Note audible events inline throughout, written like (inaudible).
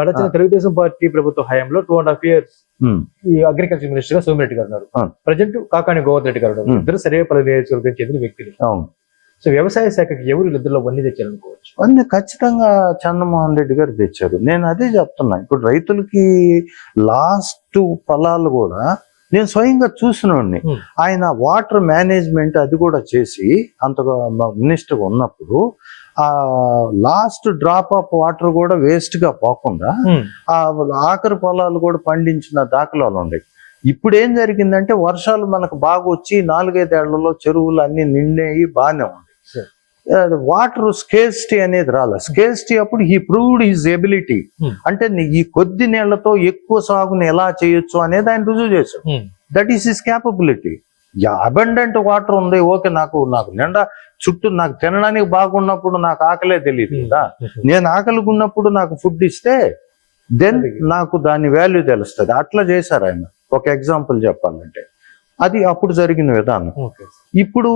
గడచిన తెలుగుదేశం పార్టీ ప్రభుత్వ హయాంలో టూ అండ్ హాఫ్ ఇయర్స్ ఈ అగ్రికల్చర్ మినిస్టర్గా సోమిరెడ్డి గారు ఉన్నారు. ప్రజెంట్ కాకాని గోవర్ధన్ రెడ్డి గారు ఉన్నారు. ఉమ్. ఇద్దరు సర్వేపల్లి నియోజకవర్గం చెందిన వ్యక్తులు. సో వ్యవసాయ శాఖకి ఎవరు ఇద్దరిలో వన్నీ తెచ్చారనుకోవచ్చు? అన్ని ఖచ్చితంగా చంద్రమోహన్ రెడ్డి గారు తెచ్చారు. నేను అదే చెప్తున్నా. ఇప్పుడు రైతులకి లాస్ట్ ఫలాలు కూడా నేను స్వయంగా చూసినోడిని. ఆయన వాటర్ మేనేజ్మెంట్ అది కూడా చేసి అంతగా మినిస్టర్ ఉన్నప్పుడు ఆ లాస్ట్ డ్రాప్ ఆఫ్ వాటర్ కూడా వేస్ట్గా పోకుండా ఆ ఆఖరి పొలాలు కూడా పండించిన దాఖలాలు ఉన్నాయి ఇప్పుడు ఏం జరిగిందంటే వర్షాలు మనకు బాగా వచ్చి నాలుగైదేళ్ళలో చెరువులు అన్ని నిండాయి బాగానే ఉంది. వాటర్ స్కేస్టీ అనేది రాలే. స్కేస్టీ అప్పుడు ఈ ప్రూవ్డ్ హిజ్ ఎబిలిటీ. Hmm. అంటే ఈ కొద్ది నీళ్ళతో ఎక్కువ సాగుని ఎలా చేయొచ్చు అనేది ఆయన రుజువు చేశాడు. That is his capability abundant water ఉంది ఓకే నాకు నాకు నిండా చుట్టూ నాకు తినడానికి బాగున్నప్పుడు నాకు ఆకలే తెలియదు కదా. నేను ఆకలిగా ఉన్నప్పుడు నాకు ఫుడ్ ఇస్తే దెన్. నాకు దాని వాల్యూ తెలుస్తుంది. అట్లా చేశారు ఆయన. ఒక ఎగ్జాంపుల్ చెప్పాలంటే. అది అప్పుడు జరిగిన విధానం. ఇప్పుడు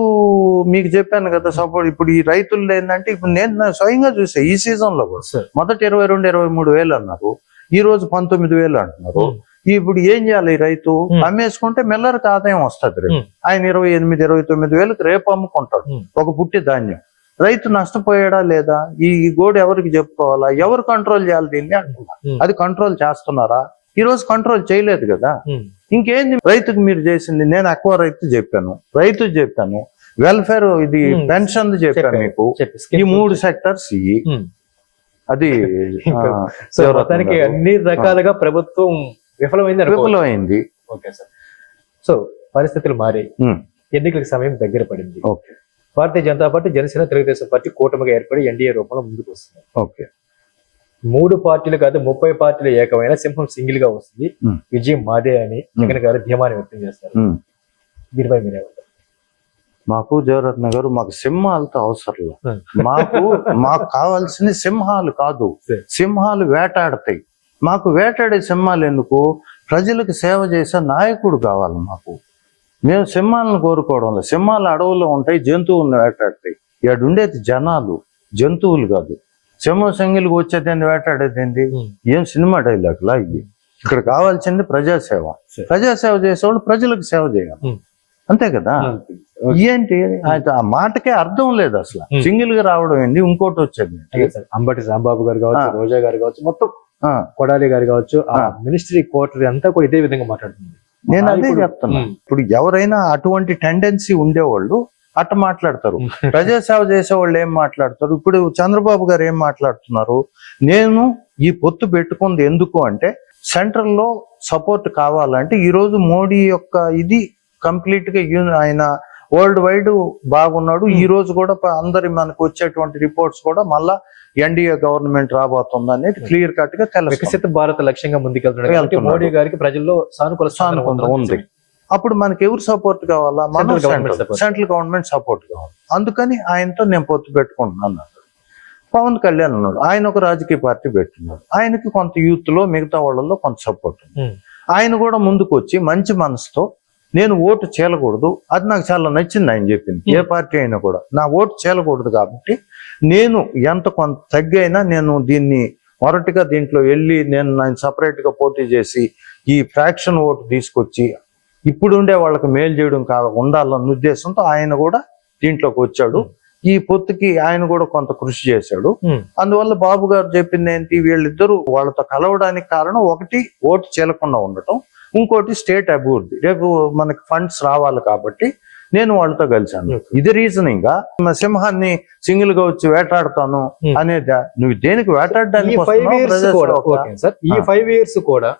మీకు చెప్పాను కదా సపోర్ట్ ఇప్పుడు ఈ రైతులు ఏంటంటే ఇప్పుడు నేను స్వయంగా చూసా ఈ సీజన్లో కూడా మొదట ఇరవై రెండు ఇరవై మూడు వేలు అన్నారు. ఈ రోజు పంతొమ్మిది వేలు అంటున్నారు. ఇప్పుడు ఏం చేయాలి ఈ రైతు. అమ్మేసుకుంటే మిల్లర్కి ఆదాయం వస్తుంది రేపు. ఆయన ఇరవై ఎనిమిది ఇరవై తొమ్మిది వేలకు రేపు అమ్ముకుంటాడు. ఒక పుట్టి ధాన్యం. రైతు నష్టపోయాడా లేదా? ఈ గోడు ఎవరికి చెప్పుకోవాలా? ఎవరు కంట్రోల్ చేయాలి దీన్ని అంటున్నా అది కంట్రోల్ చేస్తున్నారా? ఈ రోజు కంట్రోల్ చేయలేదు కదా. ఇంకేంది? రైతుకు మీరు చేసింది నేను ఎక్కువ రైతు చెప్పాను. రైతు చెప్పాను. వెల్ఫేర్ ఇది. పెన్షన్ చెప్పాను మీకు. ఈ మూడు సెక్టర్స్ ఇవి అది (laughs) మొత్తానికి. అన్ని రకాలుగా ప్రభుత్వం విఫలమైంది. విఫలమైంది. Okay sir. సో పరిస్థితులు మారాయి ఉమ్, ఎన్నికల సమయం దగ్గర పడింది. Okay. Bharatiya Janata party Janasena Telugu Desam party కూటమిగా ఏర్పడి ఎన్డీఏ రూపంలో ముందుకు వస్తుంది ఓకే. మూడు పార్టీలు కాదు ముప్పై పార్టీలు ఏకమైన సింహం సింగిల్గా వస్తుంది. విజయం మాదే అని జగన్ గారు ధీమాన్ని వ్యక్తం చేస్తారు. దీనిపై మీరేమంటారు మాకు జయరత్న గారు మాకు సింహాలతో అవసరం లేదు. మాకు మాకు కావాల్సిన సింహాలు కాదు. సింహాలు వేటాడతాయి. మాకు వేటాడే సింహాలు ఎందుకు? ప్రజలకు సేవ చేసే నాయకుడు కావాలి మాకు. మేము సింహాలను కోరుకోవడం లేదు. సింహాలు అడవుల్లో ఉంటాయి జంతువులను వేటాడతాయి. ఇక్కడ ఉండేది జనాలు జంతువులు కాదు. సింహం సంగిలికి వచ్చేది వేటాడేది ఏంటి Hmm. ఏం సినిమా డైలాగ్లా ఇది ఇక్కడ కావాల్సింది ప్రజాసేవ. ప్రజాసేవ చేసేవాళ్ళు ప్రజలకు సేవ చేయాలి. అంతే కదా ఏంటి ఆ మాటకే అర్థం లేదు అసలు. సింగిల్గా రావడం ఏంటి ఇంకోటి వచ్చేది అంబటి రాంబాబు గారు కావచ్చు. రోజా గారు కావచ్చు మొత్తం కొడాలి గారు కావచ్చు ఆ. మినిస్ట్రీ క్వార్టర్ అంతా కూడా ఇదే విధంగా మాట్లాడుతుంది నేను అదే చెప్తున్నా. ఇప్పుడు ఎవరైనా అటువంటి టెండెన్సీ ఉండేవాళ్ళు అట్ట మాట్లాడతారు. (laughs) ప్రజాసేవ చేసే వాళ్ళు ఏం మాట్లాడతారు ఇప్పుడు చంద్రబాబు గారు ఏం మాట్లాడుతున్నారు నేను ఈ పొత్తు పెట్టుకుంది ఎందుకు అంటే సెంట్రల్లో సపోర్ట్ కావాలంటే ఈ రోజు మోడీ యొక్క ఇది కంప్లీట్గా యూని- ఆయన వరల్డ్ వైడ్ బాగున్నాడు. ఈ రోజు కూడా అందరి మనకు వచ్చేటువంటి రిపోర్ట్స్ కూడా మళ్ళా ఎన్డీఏ గవర్నమెంట్ రాబోతుంది అనేది క్లియర్ కట్గా తెలుసు వికసిత భారత్ లక్ష్యంగా ముందుకెళ్తున్నాడు. మోడీ గారికి ప్రజల్లో సానుకూల స్పందన సానుకూల ఉంది. అప్పుడు మనకి ఎవరు సపోర్ట్ కావాలా? మనం సెంట్రల్ గవర్నమెంట్ సపోర్ట్ కావాలి. అందుకని ఆయనతో నేను పొత్తు పెట్టుకుంటున్నాను పవన్ కళ్యాణ్ ఉన్నాడు. ఆయన ఒక రాజకీయ పార్టీ పెట్టున్నాడు ఆయనకి కొంత యూత్లో మిగతా వాళ్ళలో కొంత సపోర్ట్ ఉంది. ఆయన కూడా ముందుకు వచ్చి మంచి మనసుతో నేను ఓటు చేయకూడదు అది నాకు చాలా నచ్చింది ఆయన చెప్పింది. ఏ. పార్టీ అయినా కూడా. నా ఓటు చేయకూడదు కాబట్టి నేను ఎంత కొంత తగ్గైనా నేను దీన్ని మొరటిగా దీంట్లో వెళ్ళి నేను నేను సపరేట్గా పోటీ చేసి ఈ ఫ్రాక్షన్ ఓటు తీసుకొచ్చి ఇప్పుడు ఉండే వాళ్ళకి మేలు చేయడం కా ఉండాలన్న ఉద్దేశంతో ఆయన కూడా దీంట్లోకి వచ్చాడు. ఈ పొత్తుకి ఆయన కూడా కొంత కృషి చేశాడు. అందువల్ల బాబు గారు చెప్పింది ఏంటి? వీళ్ళిద్దరూ వాళ్ళతో కలవడానికి కారణం ఒకటి ఓటు చేయకుండా ఉండటం ఇంకోటి స్టేట్ అభివృద్ధి. రేపు మనకి ఫండ్స్ రావాలి కాబట్టి నేను వాళ్ళతో కలిశాను. ఇది రీజనింగ్గా మా సింహాన్ని సింగిల్గా వచ్చి వేటాడతాను. అనేది? నువ్వు దేనికి వేటాడడానికి ఈ. ఫైవ్ ఇయర్స్ కూడా.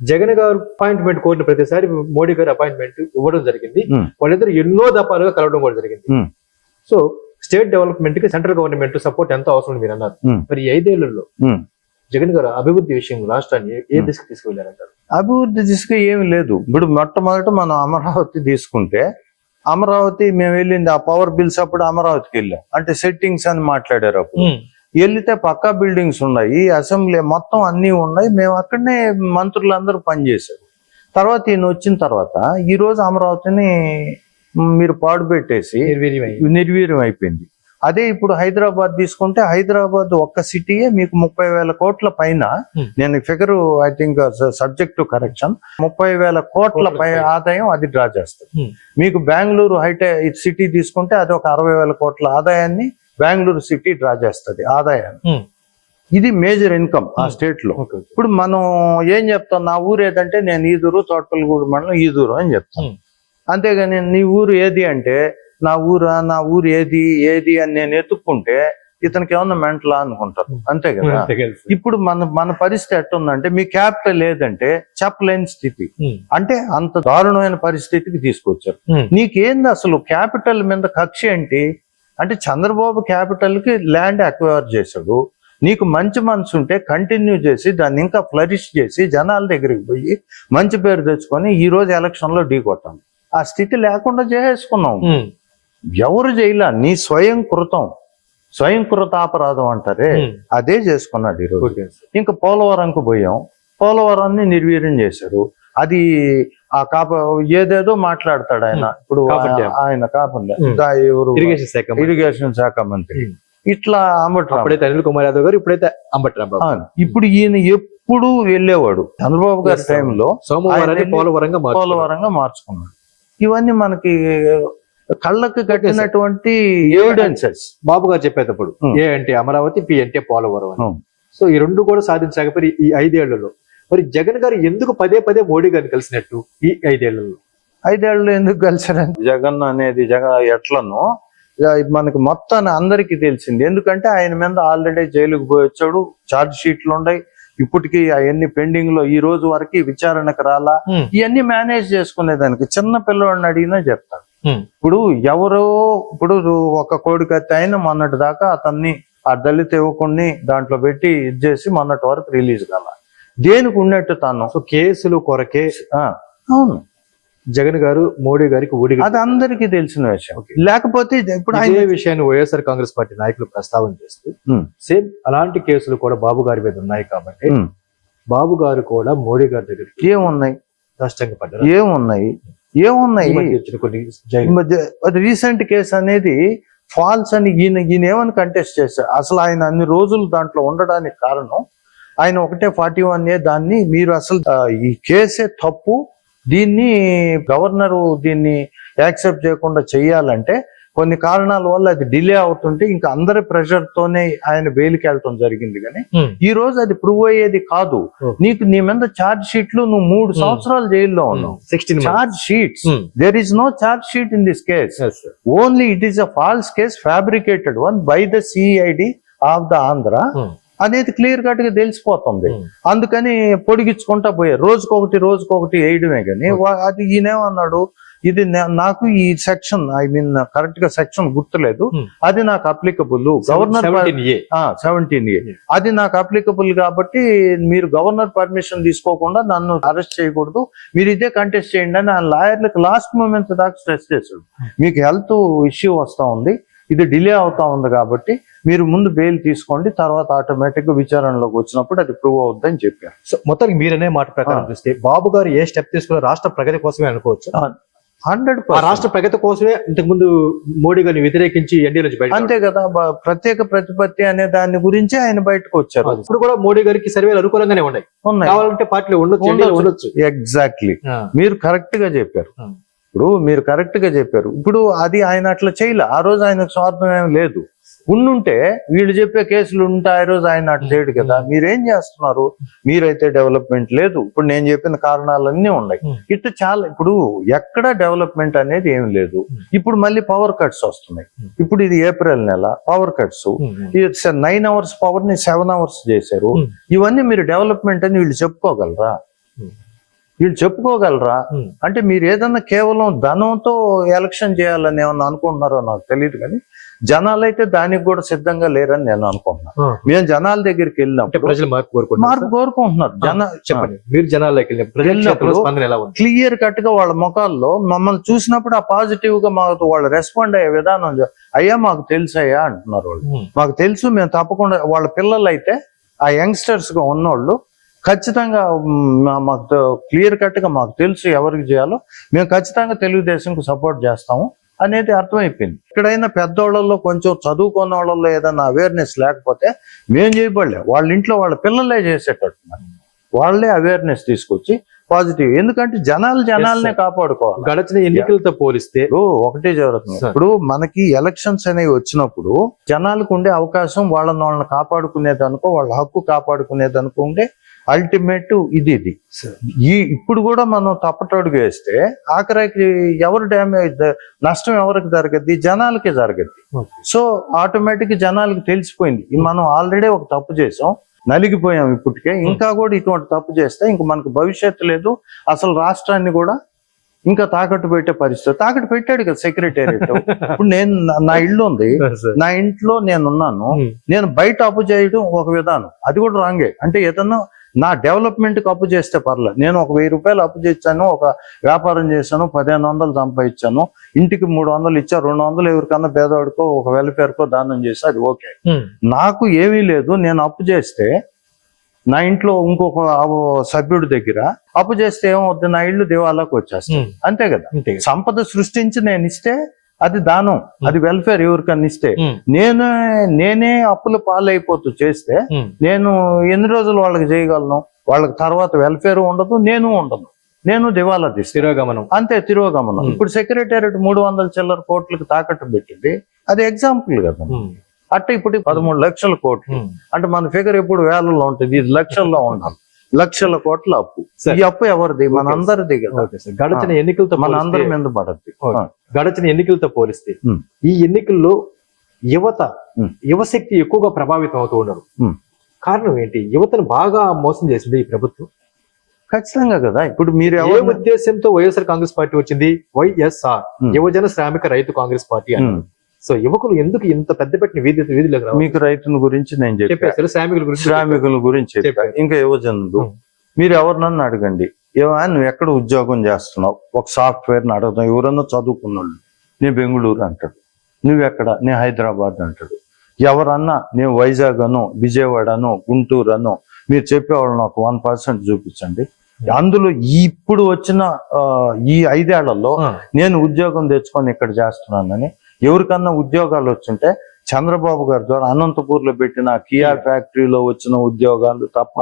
జగన్ గారు అపాయింట్మెంట్ కోరిన ప్రతిసారి మోడీ గారు అపాయింట్మెంట్ ఇవ్వడం జరిగింది. వాళ్ళిద్దరు ఎన్నో దఫాలుగా కలవడం కూడా జరిగింది. సో స్టేట్ డెవలప్మెంట్కి సెంట్రల్ గవర్నమెంట్ సపోర్ట్ ఎంత అవసరం మీరు అన్నారు. మరి ఐదేళ్ళలో. జగన్ గారు అభివృద్ధి విషయంలో రాష్ట్రాన్ని ఏ-. దిశకు తీసుకువెళ్ళారంటారు అభివృద్ధి దిశగా ఏమి లేదు ఇప్పుడు మొట్టమొదట మనం అమరావతి తీసుకుంటే అమరావతి మేము వెళ్ళింది ఆ పవర్ బిల్స్ అప్పుడు అమరావతికి వెళ్ళాం అంటే సెట్టింగ్స్ అని మాట్లాడారు అప్పుడు వెళ్తే పక్కా బిల్డింగ్స్ ఉన్నాయి. అసెంబ్లీ మొత్తం అన్ని ఉన్నాయి. మేము అక్కడనే మంత్రులందరూ పనిచేశారు. తర్వాత ఈయన వచ్చిన తర్వాత ఈ రోజు అమరావతిని మీరు పాడు పెట్టేసి నిర్వీర్యమై నిర్వీర్యం అయిపోయింది అదే ఇప్పుడు హైదరాబాద్ తీసుకుంటే హైదరాబాద్ ఒక్క సిటీయే మీకు ముప్పై వేల కోట్ల పైన. నేను figure I think subject to correction. ముప్పై వేల కోట్ల పై. ఆదాయం అది డ్రా చేస్తుంది. మీకు బెంగళూరు హైటె సిటీ తీసుకుంటే అది ఒక అరవై వేల కోట్ల ఆదాయాన్ని బెంగళూరు సిటీ డ్రా చేస్తుంది ఆదాయాన్ని. ఇది మేజర్ ఇన్కమ్ ఆ. స్టేట్లో. ఇప్పుడు మనం ఏం చెప్తాం? నా ఊరు ఏదంటే నేను ఈదూరు తోటపల్లిగూడు మండలం ఈదూరు అని చెప్తాను. అంతేగాని నీ ఊరు ఏది అంటే నా ఊరా నా ఊరు ఏది ఏది అని నేను ఎత్తుక్కుంటే ఇతనికి ఏమన్నా మెంటలా అనుకుంటారు. అంతే కదా. ఇప్పుడు మన మన పరిస్థితి ఎట్టుందంటే మీ క్యాపిటల్ ఏదంటే చెప్పలేని స్థితి. అంటే అంత దారుణమైన పరిస్థితికి తీసుకొచ్చారు. నీకేంది అసలు క్యాపిటల్ మీద కక్ష ఏంటి? అంటే చంద్రబాబు క్యాపిటల్కి ల్యాండ్ అక్వైర్ చేశాడు. నీకు మంచి మనసు ఉంటే కంటిన్యూ చేసి దాన్ని ఇంకా ఫ్లరిష్ చేసి జనాల దగ్గరికి పోయి మంచి పేరు తెచ్చుకొని ఈ రోజు ఎలక్షన్లో ఢీ కొట్టాం. ఆ స్థితి లేకుండా చేసేసుకున్నాం. ఎవరు చేయలా నీ స్వయం కృతం. స్వయం కృతాపరాధం అంటారే. అదే చేసుకున్నాడు ఈరోజు. ఇంకా పోలవరంకు పోయాం. పోలవరాన్ని నిర్వీర్యం చేశారు. అది ఆ కాప ఏదేదో మాట్లాడతాడు ఆయన ఇప్పుడు. ఆయన కాకుండా ఎవరు ఇరిగేషన్ శాఖ. ఇరిగేషన్ శాఖ మంత్రి. ఇట్లా అంబట్రామ్ అప్పుడైతే అనిల్ కుమార్ యాదవ్ గారు ఇప్పుడైతే అంబటి రాంబాబు ఆ, ఇప్పుడు ఈయన ఎప్పుడు వెళ్ళేవాడు చంద్రబాబు గారి. టైంలో సోమవారాన్ని పోలవరంగా. పోలవరంగా మార్చుకున్నాడు ఇవన్నీ మనకి కళ్ళకు కట్టినటువంటి ఎవిడెన్సెస్ బాబు గారు చెప్పేటప్పుడు. ఏ అంటే అమరావతి పి అంటే పోలవరం. సో ఈ రెండు కూడా సాధించకపోయి ఈ ఐదేళ్ళలో మరి జగన్ గారు ఎందుకు పదే పదే మోడీ గారిని కలిసినట్టు ఈ ఐదేళ్ళలో? ఐదేళ్ళు ఎందుకు కలిసారంటే జగన్ అనేది జగ ఎట్లనో మనకి మొత్తాన్ని అందరికీ తెలిసింది. ఎందుకంటే ఆయన మీద ఆల్రెడీ జైలుకు పోయి వచ్చాడు ఛార్జ్ షీట్లు ఉన్నాయి. ఇప్పటికీ అవన్నీ పెండింగ్లో ఈ రోజు వరకు విచారణకు రాలా. ఇవన్నీ మేనేజ్ చేసుకునేదానికి చిన్న పిల్లవాడిని అడిగినా చెప్తాడు ఇప్పుడు ఎవరో ఇప్పుడు ఒక కోడికత్తి అయిన మొన్నటి దాకా అతన్ని ఆ దళిత యువకుడిని దాంట్లో పెట్టి ఇది చేసి మొన్నటి వరకు రిలీజ్ కాల. దేనికి ఉన్నట్టు తను? సో కేసులు కొరకే అవును. జగన్ గారు మోడీ గారికి ఊడిగా అది అందరికీ తెలిసిన విషయం. లేకపోతే ఇప్పుడు ఆయన విషయాన్ని వైఎస్ఆర్ కాంగ్రెస్ పార్టీ నాయకులు ప్రస్తావన చేస్తూ. సేమ్ అలాంటి కేసులు కూడా బాబు గారి మీద ఉన్నాయి కాబట్టి బాబు గారు కూడా మోడీ గారి దగ్గరికి ఏమున్నాయి? కష్టంగా పడ్డారు? ఏమున్నాయి? ఏమున్నాయి? అది రీసెంట్ కేసు అనేది ఫాల్స్ అని ఈయన ఈయన ఏమని కంటెస్ట్ చేశారు? అసలు ఆయన అన్ని రోజులు దాంట్లో ఉండడానికి కారణం ఆయన ఒకటే ఫార్టీ వన్ ఏ దాన్ని మీరు అసలు ఈ కేసే తప్పు. దీన్ని గవర్నరు దీన్ని యాక్సెప్ట్ చేయకుండా చెయ్యాలంటే కొన్ని కారణాల వల్ల అది డిలే అవుతుంటే ఇంకా అందరి ప్రెషర్ తోనే ఆయన బెయిల్కి వెళ్ళటం జరిగింది కానీ. ఈ రోజు అది ప్రూవ్ అయ్యేది కాదు. నీకు నీ మీద ఛార్జ్ షీట్లు నువ్వు మూడు. సంవత్సరాలు జైల్లో ఉన్నావు. Charge sheets there is no charge sheet in this case. Only it is a false case fabricated one by the cid of the andhra. అనేది క్లియర్ కట్గా తెలిసిపోతుంది అందుకని పొడిగించుకుంటా పోయారు. రోజుకొకటి రోజుకొకటి వేయడమే కానీ అది ఈయనేమన్నాడు ఇది నాకు ఈ సెక్షన్ ఐ మీన్ కరెక్ట్గా సెక్షన్ గుర్తులేదు. అది నాకు అప్లికబుల్. Governor seventeen A. అది నాకు అప్లికబుల్ కాబట్టి మీరు గవర్నర్ పర్మిషన్ తీసుకోకుండా నన్ను అరెస్ట్ చేయకూడదు. మీరు ఇదే కంటెస్ట్ చేయండి అని ఆ లాయర్లకు లాస్ట్ మూమెంట్ దాకా స్ట్రెస్ చేశాడు. మీకు హెల్త్ ఇష్యూ వస్తా ఉంది. ఇది డిలే అవుతా ఉంది కాబట్టి మీరు ముందు బెయిల్ తీసుకోండి తర్వాత ఆటోమేటిక్గా విచారణలోకి వచ్చినప్పుడు అది ప్రూవ్ అవుద్దని చెప్పారు. సో మొత్తానికి మీరనే మాట ప్రకారం. చూస్తే బాబు గారు ఏ స్టెప్ తీసుకున్న రాష్ట్ర ప్రగతి కోసమే అనుకోవచ్చు. హండ్రెడ్ రాష్ట్ర ప్రగతి కోసమే ఇంతకు ముందు మోడీ గారిని వ్యతిరేకించి ఎన్డీ నుంచి బయట అంతే కదా ప్రత్యేక ప్రతిపత్తి అనే దాని గురించి ఆయన బయటకు వచ్చారు. ఇప్పుడు కూడా మోడీ గారికి సర్వేలు అనుకూలంగానే ఉన్నాయి. ఉన్నాయి. కావాలంటే పార్టీలో ఉండొచ్చు ఉండొచ్చు. ఎగ్జాక్ట్లీ మీరు కరెక్ట్గా చెప్పారు. ఇప్పుడు మీరు కరెక్ట్గా చెప్పారు ఇప్పుడు అది ఆయన అట్లా చేయలే ఆ రోజు ఆయనకు స్వార్థం ఏం లేదు ఉండుంటే వీళ్ళు చెప్పే కేసులు ఉంటే ఆ రోజు ఆయన అటు చేయడు కదా. మీరేం చేస్తున్నారు మీరైతే డెవలప్మెంట్ లేదు ఇప్పుడు నేను చెప్పిన కారణాలన్నీ ఉన్నాయి. ఇట్లా చాలా ఇప్పుడు ఎక్కడ డెవలప్మెంట్ అనేది ఏం లేదు. ఇప్పుడు మళ్ళీ పవర్ కట్స్ వస్తున్నాయి. ఇప్పుడు ఇది ఏప్రిల్ నెల పవర్ కట్స్ నైన్ అవర్స్ పవర్ని సెవెన్ అవర్స్ చేశారు. ఇవన్నీ మీరు డెవలప్మెంట్ అని వీళ్ళు చెప్పుకోగలరా. వీళ్ళు చెప్పుకోగలరా. అంటే మీరు ఏదన్నా కేవలం ధనంతో ఎలక్షన్ చేయాలని ఏమన్నా అనుకుంటున్నారో నాకు తెలియదు కానీ జనాలు అయితే దానికి కూడా సిద్ధంగా లేరని నేను అనుకుంటున్నాను. మేము జనాల దగ్గరికి వెళ్ళినప్పుడు ప్రజలు మార్పు కోరుకుంటున్నారు మార్పు కోరుకుంటున్నారు. జన చెప్పండి. మీరు జనాల్లోకి వెళ్ళిన క్లియర్ కట్గా వాళ్ళ ముఖాల్లో మమ్మల్ని చూసినప్పుడు ఆ పాజిటివ్గా మాకు వాళ్ళు రెస్పాండ్ అయ్యే విధానం అయ్యా మాకు తెలుసు అయ్యా అంటున్నారు వాళ్ళు. మాకు తెలుసు మేము తప్పకుండా వాళ్ళ పిల్లలు అయితే ఆ యంగ్స్టర్స్గా ఉన్నోళ్ళు ఖచ్చితంగా మాకు క్లియర్ కట్గా మాకు తెలుసు ఎవరికి చేయాలో. మేము ఖచ్చితంగా తెలుగుదేశంకు సపోర్ట్ చేస్తాము. అనేది అర్థమైపోయింది. ఇక్కడైనా పెద్దోళ్ళల్లో కొంచెం చదువుకున్న వాళ్ళల్లో ఏదైనా అవేర్నెస్ లేకపోతే మేం చేయబడలే. వాళ్ళ ఇంట్లో వాళ్ళ పిల్లలే చేసేటట్టు మరి. వాళ్ళే అవేర్నెస్ తీసుకొచ్చి పాజిటివ్ ఎందుకంటే జనాలు జనాలనే. కాపాడుకోవాలి. గడచిన ఎన్నికలతో పోలిస్తే ఒకటే జరుగుతుంది. ఇప్పుడు మనకి ఎలక్షన్స్ అనేవి వచ్చినప్పుడు జనాలకు ఉండే అవకాశం వాళ్ళని వాళ్ళని కాపాడుకునేది అనుకో వాళ్ళ హక్కు కాపాడుకునేది అనుకో ఉండే అల్టిమేట్ ఇది ఇది. ఈ ఇప్పుడు కూడా మనం తప్పటడుగు వేస్తే ఆఖరికి ఎవరు డ్యామేజ్ నష్టం ఎవరికి జరగద్ది జనాలకి జరగద్ది. సో ఆటోమేటిక్ జనాలకి తెలిసిపోయింది. మనం ఆల్రెడీ ఒక తప్పు చేసాం నలిగిపోయాం ఇప్పటికే. ఇంకా కూడా ఇటువంటి తప్పు చేస్తే ఇంక మనకు భవిష్యత్తు లేదు. అసలు రాష్ట్రాన్ని కూడా ఇంకా తాకట్టు పెట్టే పరిస్థితి. తాకట్టు పెట్టాడు కదా సెక్రటేరియట్. ఇప్పుడు నేను నా- ఇల్లు ఉంది. (laughs) నా ఇంట్లో నేను ఉన్నాను. Hmm. నేను బయట అప్పు చేయడం ఒక విధానం. అది కూడా రాంగే. అంటే ఏదన్నా నా డెవలప్మెంట్కి అప్పు చేస్తే పర్లేదు నేను ఒక వెయ్యి రూపాయలు అప్పు చేశాను ఒక వ్యాపారం చేశాను పదిహేను వందలు సంపాదించాను. ఇంటికి మూడు వందలు ఇచ్చా రెండు వందలు ఎవరికన్నా పేదవాడికో ఒక వెల్ఫేర్కో దానం చేస్తే అది ఓకే. నాకు ఏమీ లేదు నేను అప్పు చేస్తే నా ఇంట్లో ఇంకొక సభ్యుడి దగ్గర అప్పు చేస్తే ఏమవుద్ది? నా ఇల్లు దివాలాకు వచ్చేస్తాను. అంతే కదా. సంపద సృష్టించి నేను ఇస్తే అది దానం అది వెల్ఫేర్ ఎవరికన్నా ఇస్తే. నేను నేనే అప్పుల పాలైపోతూ చేస్తే. నేను ఎన్ని రోజులు వాళ్ళకి చేయగలను? వాళ్ళకి తర్వాత వెల్ఫేర్ ఉండదు నేను ఉండదు నేను దివాలా తీస్తాను తిరోగమనం. అంతే తిరోగమనం. ఇప్పుడు సెక్రటేరియట్ మూడు వందల చిల్లర కోట్లకి తాకట్టు పెట్టింది. అది ఎగ్జాంపుల్ కదా. అట్ట ఇప్పుడు పదమూడు లక్షల కోట్లు. అంటే మన ఫిగర్ ఎప్పుడు వేలలో ఉంటుంది ఇది లక్షల్లో ఉండాలి. లక్షల కోట్ల అప్పు. ఈ అప్పు ఎవరిది? మన Okay, అందరిది కదా. Okay sir. గడచిన ఎన్నికలతో మన పోలిస్తే- అందరి మీద పడద్ది. గడచిన ఎన్నికలతో పోలిస్తే. ఈ ఎన్నికల్లో యువత. యువశక్తి ఎక్కువగా ప్రభావితం అవుతూ ఉన్నారు Hmm. కారణం ఏంటి? యువతను బాగా మోసం చేసింది ఈ ప్రభుత్వం. ఖచ్చితంగా కదా. ఇప్పుడు మీరు ఏ ఉద్దేశంతో వైఎస్ఆర్ కాంగ్రెస్ పార్టీ వచ్చింది? వైఎస్ఆర్. యువజన శ్రామిక రైతు కాంగ్రెస్ పార్టీ అని. సో యువకులు ఎందుకు ఇంత పెద్ద పెట్టిన వీధి వీధిలోకి మీకు రైతుల గురించి నేను చెప్పాను శ్రామికుల గురించి శ్రామికుల గురించి. ఇంకా యువజనులు. మీరు ఎవరినన్నా అడగండి. ఏమా నువ్వు ఎక్కడ ఉద్యోగం చేస్తున్నావు? ఒక సాఫ్ట్వేర్ అడుగుతాం ఎవరన్నా చదువుకున్నాళ్ళు నేను బెంగళూరు అంటాడు. నువ్వెక్కడ నేను హైదరాబాద్ అంటాడు. ఎవరన్నా నేను వైజాగ్ అను విజయవాడ అను గుంటూరు అను మీరు చెప్పేవాళ్ళు నాకు వన్ పర్సెంట్ చూపించండి. అందులో ఇప్పుడు వచ్చిన ఈ ఐదేళ్ళలో నేను ఉద్యోగం తెచ్చుకొని ఇక్కడ చేస్తున్నానని ఎవరికన్నా ఉద్యోగాలు వచ్చుంటే చంద్రబాబు గారి ద్వారా అనంతపూర్లో పెట్టిన కియా ఫ్యాక్టరీలో వచ్చిన ఉద్యోగాలు తప్ప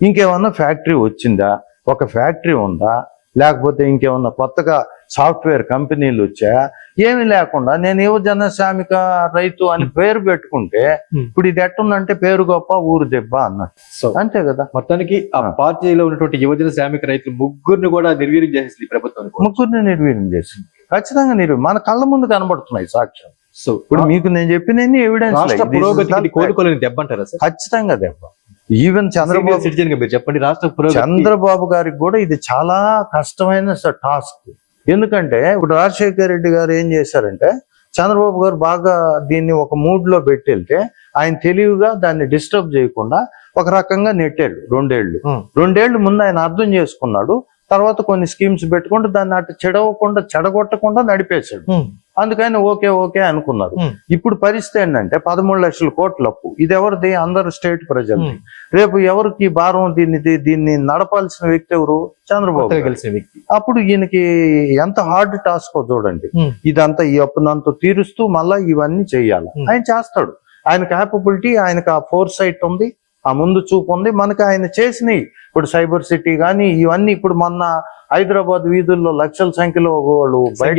ఇంకేమన్నా ఫ్యాక్టరీ వచ్చిందా? ఒక ఫ్యాక్టరీ ఉందా? లేకపోతే ఇంకేమన్నా కొత్తగా సాఫ్ట్వేర్ కంపెనీలు వచ్చా? ఏమీ లేకుండా నేను యువజన శ్రామిక రైతు అని పేరు పెట్టుకుంటే Hmm. ఇప్పుడు ఇది ఎట్టుందంటే పేరు గొప్ప ఊరు దెబ్బ అన్నట్టు. సో అంతే కదా? మొత్తానికి ఆ ఆ. పార్టీలో ఉన్నటువంటి యువజన శ్రామిక రైతులు ముగ్గురిని కూడా నిర్వీర్యం చేసేసింది ఈ ప్రభుత్వం ముగ్గురిని నిర్వీర్యం చేసింది. ఖచ్చితంగా నిర్వీ మన కళ్ళ ముందు కనబడుతున్నాయి సాక్ష్యం. సో ఇప్పుడు మీకు నేను చెప్పిన ఎవిడెన్స్ దెబ్బ అంటారా సార్? ఖచ్చితంగా దెబ్బ. ఈవెన్ చంద్రబాబు సిటిజన్గా మీరు చెప్పండి రాష్ట్ర పురోగతి చంద్రబాబు గారికి కూడా ఇది చాలా కష్టమైన టాస్క్ ఎందుకంటే ఇప్పుడు రాజశేఖర్ రెడ్డి గారు ఏం చేశారంటే చంద్రబాబు గారు బాగా దీన్ని ఒక మూడ్లో పెట్టి వెళ్తే ఆయన తెలివిగా దాన్ని డిస్టర్బ్ చేయకుండా ఒక రకంగా నెట్టాడు రెండేళ్ళు. రెండేళ్ళు ముందు ఆయన అర్థం చేసుకున్నాడు తర్వాత కొన్ని స్కీమ్స్ పెట్టుకుంటూ దాన్ని అటు చెడవకుండా చెడగొట్టకుండా నడిపేశాడు. అందుకని ఓకే ఓకే అనుకున్నారు. ఇప్పుడు పరిస్థితి ఏంటంటే పదమూడు లక్షల కోట్ల అప్పు. ఇది ఎవరిది? అందరు స్టేట్ ప్రజలు. రేపు ఎవరికి భారం దీన్ని దీన్ని నడపాల్సిన వ్యక్తి ఎవరు? చంద్రబాబు. గెలిచిన వ్యక్తి. అప్పుడు ఈయనకి ఎంత హార్డ్ టాస్క్ చూడండి. ఇదంతా ఈ అప్పునంతా తీరుస్తూ మళ్ళా ఇవన్నీ చేయాలి. ఆయన చేస్తాడు. ఆయన క్యాపబిలిటీ ఆయనకు ఆ ఫోర్ సైట్ ఉంది ఆ ముందు చూపు ఉంది. మనకి ఆయన చేసినవి ఇప్పుడు సైబర్ సిటీ కానీ ఇవన్నీ ఇప్పుడు మొన్న హైదరాబాద్ వీధుల్లో లక్షల సంఖ్యలో వాళ్ళు బయట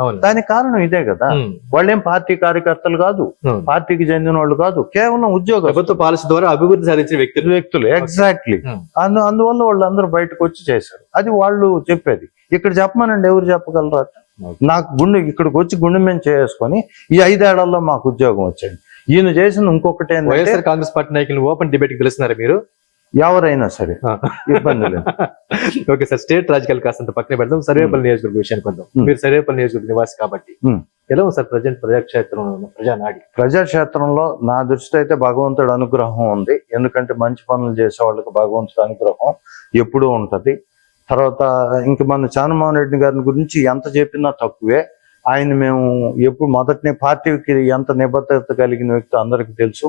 అవును. దానికి కారణం ఇదే కదా. ఉమ్, వాళ్ళేం పార్టీ కార్యకర్తలు కాదు. ఉమ్. పార్టీకి చెందిన వాళ్ళు కాదు. కేవలం ఉద్యోగం ప్రభుత్వ పాలసీ ద్వారా అభివృద్ధి సాధించిన వ్యక్తులు. వ్యక్తులు. Exactly Hmm. అందు అందువల్ల వాళ్ళందరూ బయటకు వచ్చి చేశారు. అది వాళ్ళు చెప్పేది. ఇక్కడ చెప్పమనండి ఎవరు చెప్పగలరు. నాకు గుండె ఇక్కడికి వచ్చి గుండె మేము చేసుకొని ఈ ఐదేళ్ళలో మాకు ఉద్యోగం వచ్చింది. ఈయన చేసిన ఇంకొకటి వైఎస్ఆర్ కాంగ్రెస్ పార్టీ నాయకులు ఓపెన్ డిబేట్కి పిలుస్తున్నారు మీరు? ఎవరైనా సరే. ఇబ్బంది లేదు ఓకే సార్ స్టేట్ రాజకీయాలు కాస్తంత పక్కన పెడదాం. సర్వేపల్లి నియోజకవర్గ విషయానికి వద్దాం. మీరు సర్వేపల్లి నియోజకవర్గ నివాసి కాబట్టి. ఎలా ఉంది సార్ ప్రజెంట్ ప్రజాక్షేత్రంలో ప్రజానాడి? ప్రజాక్షేత్రంలో నా దృష్టి అయితే భగవంతుడి అనుగ్రహం ఉంది. ఎందుకంటే మంచి పనులు చేసే వాళ్ళకి భగవంతుడి అనుగ్రహం ఎప్పుడూ ఉంటది. తర్వాత ఇంక మన చంద్రమోహన్ రెడ్డి గారి గురించి ఎంత చెప్పినా తక్కువే. ఆయన మేము ఎప్పుడు మొదటినే పార్టీకి ఎంత నిబద్ధత కలిగిన వ్యక్తి అందరికీ తెలుసు.